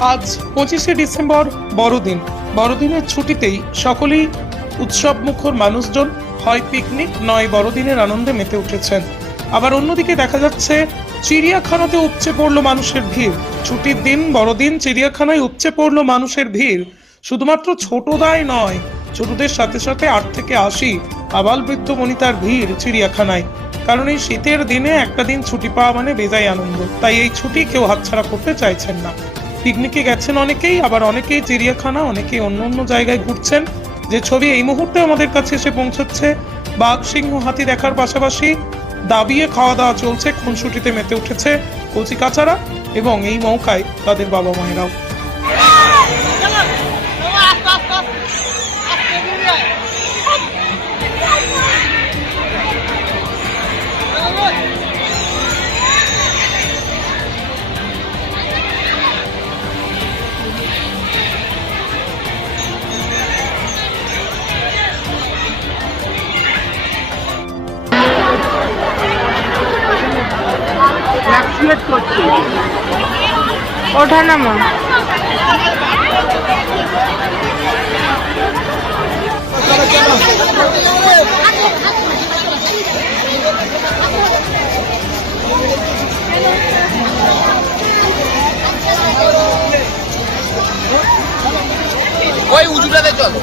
আজ 25শে ডিসেম্বর বড়দিন। বড়দিনের ছুটিতেই সকলেই উৎসব মুখর মানুষজন হয় পিকনিক নয় বড়দিনের আনন্দে মেতে উঠেছেন। আবার অন্যদিকে দেখা যাচ্ছে চিড়িয়াখানাতে উপচে পড়লো মানুষের ভিড়। ছুটির দিন বড়দিন চিড়িয়াখানায় উপচে পড়লো মানুষের ভিড়। শুধুমাত্র ছোটদাই নয়, ছোটদের সাথে সাথে 8 থেকে 80 আবাল বৃদ্ধ বনিতার ভিড় চিড়িয়াখানায়। কারণ এই শীতের দিনে একটা দিন ছুটি পাওয়া মানে বেজায় আনন্দ, তাই এই ছুটি কেউ হাতছাড়া করতে চাইছেন না। পিকনিকে গেছেন অনেকেই, আবার অনেকেই চিড়িয়াখানা, অনেকেই অন্য অন্য জায়গায় ঘুরছেন। যে ছবি এই মুহূর্তে আমাদের কাছে এসে পৌঁছচ্ছে, বাঘ সিংহ হাতি দেখার পাশাপাশি দাবিয়ে খাওয়া দাওয়া চলছে, খুনসুটিতে মেতে উঠেছে কচি কাচারা এবং এই মৌকায় তাদের বাবা মায়েরাও। ওঠানামা ওই উঁচুটাতে চলো।